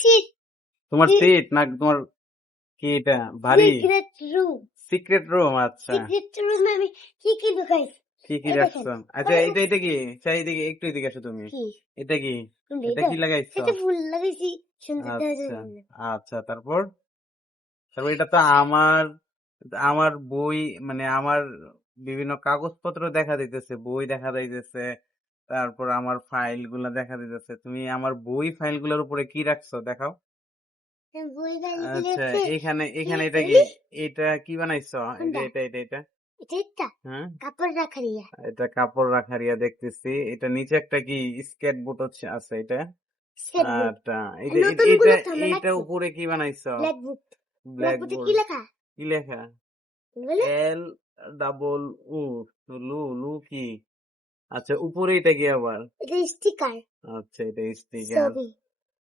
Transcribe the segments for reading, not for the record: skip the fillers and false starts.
Seat তোমার seat না তোমার কি এটা ভারী সিক্রেট রুম সিক্রেট রুম? আচ্ছা, সিক্রেট রুমে আমি কি ঢুকাইছি কি কি এই দেখেন রাখছো? আচ্ছা, এটা কি? চাই এদিকে, একটু এদিকে আসো তুমি। কি এটা কি? কোনটা এটা এটা কি লাগাইছো? সেটা ফুল লাগাইছি সুন্দর দেখার আচ্ছা জন্য আচ্ছা, তারপর তারপর এটা তো আমার আমার বই, মানে আমার বিভিন্ন কাগজপত্র দেখা দিতেছে, বই দেখা যাইতেছে, তারপর আমার ফাইল গুলা দেখা দিতেছে। তুমি আমার বই ফাইল গুলোর উপরে কি রাখছো দেখাও। বই বাড়ি আচ্ছা, আছে এখানে কি এখানে এটা কি? বলি এটা কি বানাইছো? এটা কোনটা এটা এটা এটা এটা একটা হ্যাঁ, কাপড় রাখার ইয়া এটা কাপড় রাখার ইয়া দেখতেছি। এটা নিচে একটা কি স্কেট বোর্ড আছে এটা। স্কেটবোর্ড আচ্ছা, এটা নতুন এটা গুলো তো আমরা এইটা রাখছি উপরে কি বানাইছো? ব্ল্যাকবোর্ড ব্ল্যাকবোর্ডে কি ব্ল্যাকবোর্ড। লেখা কি লেখা? বলে এল ডাবল উ, লু লু কি? আচ্ছা, উপরে এটা কি আবার? এটা স্টিকার আচ্ছা, এটা স্টিকার। ছবি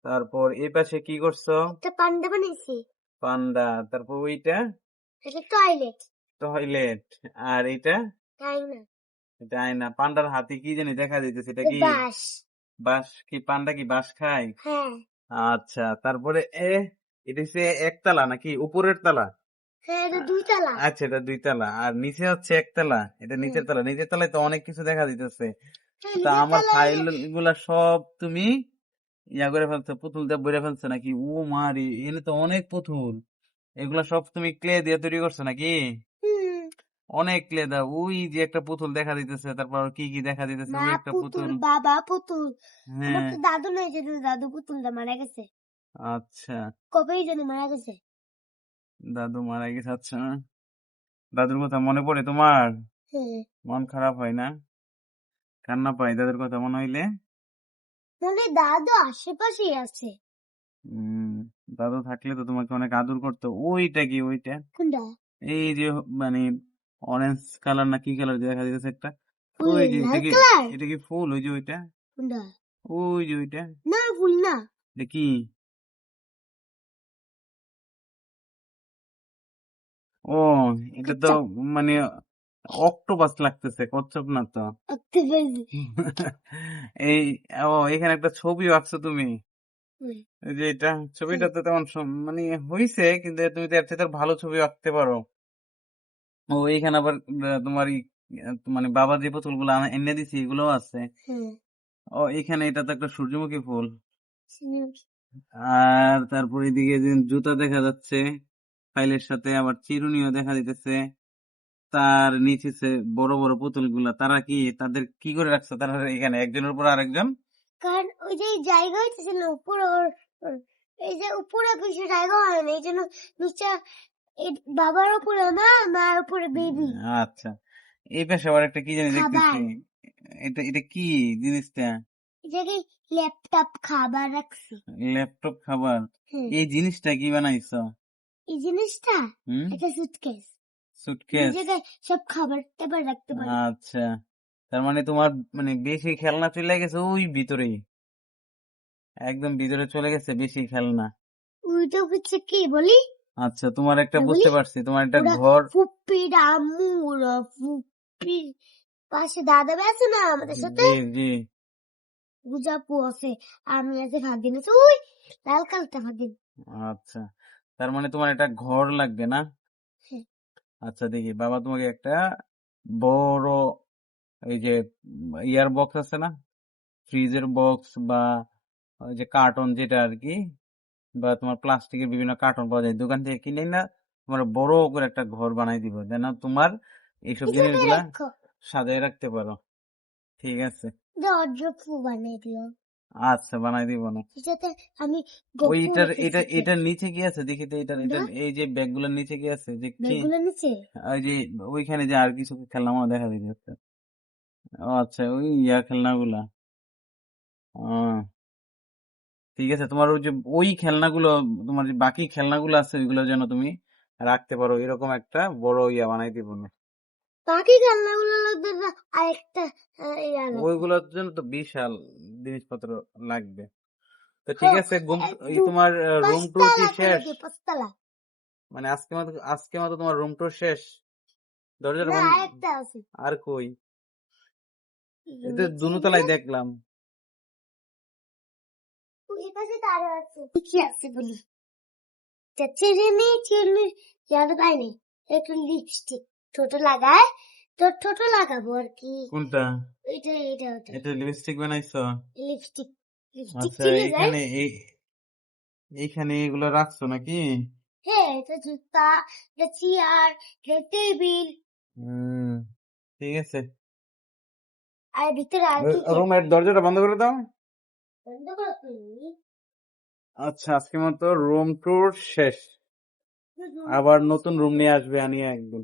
তারপর এই পাশে কি করছো? একটা পান্ডা বানাইছি পান্ডা। তারপর ওইটা এটা টয়লেট টয়লেট। আর এইটা তাই না এটা আয়না। পান্ডার হাতে কি জানি দেখা যাইতেছে, এটা এটা কি? বাস বাঁশ কি? পান্ডা কি বাঁশ খায়? হ্যাঁ আচ্ছা, তারপরে এটা হচ্ছে একতলা নাকি উপরের তলা? হ্যাঁ এটা দুইতলা আচ্ছা, এটা দুই তলা আর নিচে হচ্ছে একতলা। এটা হ্যাঁ নিচের তলা। নিচের তলায় তো অনেক কিছু দেখা দিতেছে। হ্যাঁ তা নিচের আমার তলায় ফাইল গুলা সব তুমি ইয়া করে ফেলছো, পুতুল দিয়ে ভরে ফেলছো নাকি? ও মারি, এনে তো অনেক পুতুল। এগুলা সব তুমি ক্লে দিয়ে তৈরি করছো নাকি? হুম অনেক ক্লে দাও। ওই যে একটা পুতুল দেখা দিতেছে, তারপর কি কি দেখা দিতেছে? মা ওই একটা পুতুল পুতুল। বাবা পুতুল আমার হ্যাঁ, তো দাদু নাই যে দাদু পুতুলটা মারা গেছে আচ্ছা, কবেই জানি মারা গেছে দাদু মারা গেছে। আচ্ছা, দাদুর কথা মনে পড়ে তোমার? হ্যাঁ মন খারাপ হয় না? কান্না পায় দাদুর কথা মনে হইলে? মানে দাদু আশেপাশেই আছে উম দাদু থাকলে তো তোমাকে অনেক আদর করতো। ওইটা কি? ওইটা কোনটা এই যে মানে অরেঞ্জ কালার না কি কালার দেখা যাচ্ছে একটা। ওই ফুলের যে লাল কালার এটা কি ফুল? ওই যে ওইটা, কোনটা ওই যে ওইটা, না ফুল না এটা কি? ও, এটা তো কচ্ছপ মানে অক্টোপাস লাগতেছে, কচ্ছপ না তো। অক্টোপাস এই ও, এখানে একটা ছবি আঁকছো তুমি। এই যে এটা ছবিটা তো তেমন মানে হইছে, কিন্তু তুমি তো এর থেকে ভালো ছবি আঁকতে পারো। ও, এইখানে আবার তোমার মানে বাবা যে পুতুলগুলো এনে দিছি এগুলো আছে। হ্যাঁ ও, এখানে এটা তো একটা সূর্যমুখী ফুল। আর তারপর এদিকে যে জুতা দেখা যাচ্ছে ফাইলের সাথে, আবার চিরুনিও দেখা দিতেছে। তার নিচে বড় বড় পুতুল গুলা, তারা কি, তাদের কি করে রাখছে? তারা এখানে একজনের উপর আরেকজন। কারণ ওই যে জায়গা হইতেছে না উপরে এই যে উপরে কিছু জায়গা হয় না এই জন্য নিচে এই বাবার উপরে মা মার উপরে বেবি আচ্ছা, এই পাশে আবার একটা কি জানি দেখতেছি। খাবার এটা এটা কি জিনিসটা? এই জায়গায় ল্যাপটপ খাবার রাখছি ল্যাপটপ খাবার? হ্যাঁ এই জিনিসটা কি বানাইছো? এই জিনিসটা হুম, একটা সুটকেস এই সুটকেস। জায়গায় সব খাবার টাবার রাখতে পারি আচ্ছা, তার মানে তোমার মানে বেশি খেলনা চলে গেছে ওই ভিতরেই, একদম ভিতরে চলে গেছে বেশি খেলনা। ওইটা হচ্ছে কি বলি আচ্ছা, তোমার একটা না বুঝতে বলি পারছি, তোমার একটা ওরা ঘর। ফুপ্পির আম্মু ওরা ফুপ্পির পাশে দাদা আছে না আমাদের সাথে জি জি। গুজাপু আছে আমি আছে ফাঁদিন আছে ওই লাল কালটা ফাঁদিন আচ্ছা, তার মানে তোমার একটা ঘর লাগবে না? হ্যাঁ আচ্ছা, দেখি বাবা তোমাকে একটা বড় এই যে ইয়ার বক্স আছে না, ফ্রিজের বক্স, বা ওই যে কার্টন যেটা আর কি, বা তোমার প্লাস্টিকের বিভিন্ন কার্টন পাওয়া যায় দোকান থেকে কিনে না, তোমার বড় করে একটা ঘর বানাই দিব, যেন তোমার এইসব এই জায়গায় জিনিসগুলা রাখো সাজায় রাখতে পারো। ঠিক আছে, দরজা ফু বানিয়ে দিও আচ্ছা, বানাই দিব না। যাতে আমি গপু ওইটার একটা এটা সিক্রেট এটার নিচে কি আছে দেখি তো, এটার কোনটা এটার এই যে ব্যাগগুলোর নিচে কি আছে দেখছি। ব্যাগগুলো নিচে ওই যে ওইখানে যে আর কিছু খেলনা আমার দেখা দিচ্ছে। ও আচ্ছা, ওই ইয়া খেলনাগুলা। ও, ঠিক আছে, তোমার ওই যে ওই খেলনাগুলো, তোমার যে বাকি খেলনাগুলো আছে ওইগুলো যেন তুমি রাখতে পারো, এরকম একটা বড় ইয়া বানাই দিব না। বাকি খেলনাগুলো লাগবে না আরেকটা ইয়া লাগবে ওইগুলোর জন্য তো বিশাল জিনিসপত্র লাগবে। তো হো ঠিক আছে, এই তোমার রুম ট্যুর কি পাঁচতলা করে শেষ? দিও পাঁচতলা মানে আজকে মতো তোমার রুম ট্যুর শেষ? দরজাটা না বন্ধ? আরেকটা আছে আর কই? এতে নিচে দুতলায় দেখলাম। পাশে তারা আছে কি আছে বলি চেনে চিনি জানো পাইনি একটু লিপস্টিক ছোট লাগায় তোর ছোট লাগাবো আর কি কোনটা? এটা এটা ওটা এটা লিপস্টিক বানাইছো? লিপস্টিক লিপস্টিক আচ্ছা, চিনি গাইস এইখানে এগুলো রাখছো নাকি? হ্যাঁ এটা জুতা এটা চেয়ার এটা টেবিল হুম, ঠিক আছে। আর ভিতরে আর কি কি রুমের দরজাটা বন্ধ করে দাও। বন্ধ করো তুমি আচ্ছা, আজকের মতো রুম ট্যুর শেষ। আবার নতুন রুম নিয়ে আসবে আনিয়া একদিন।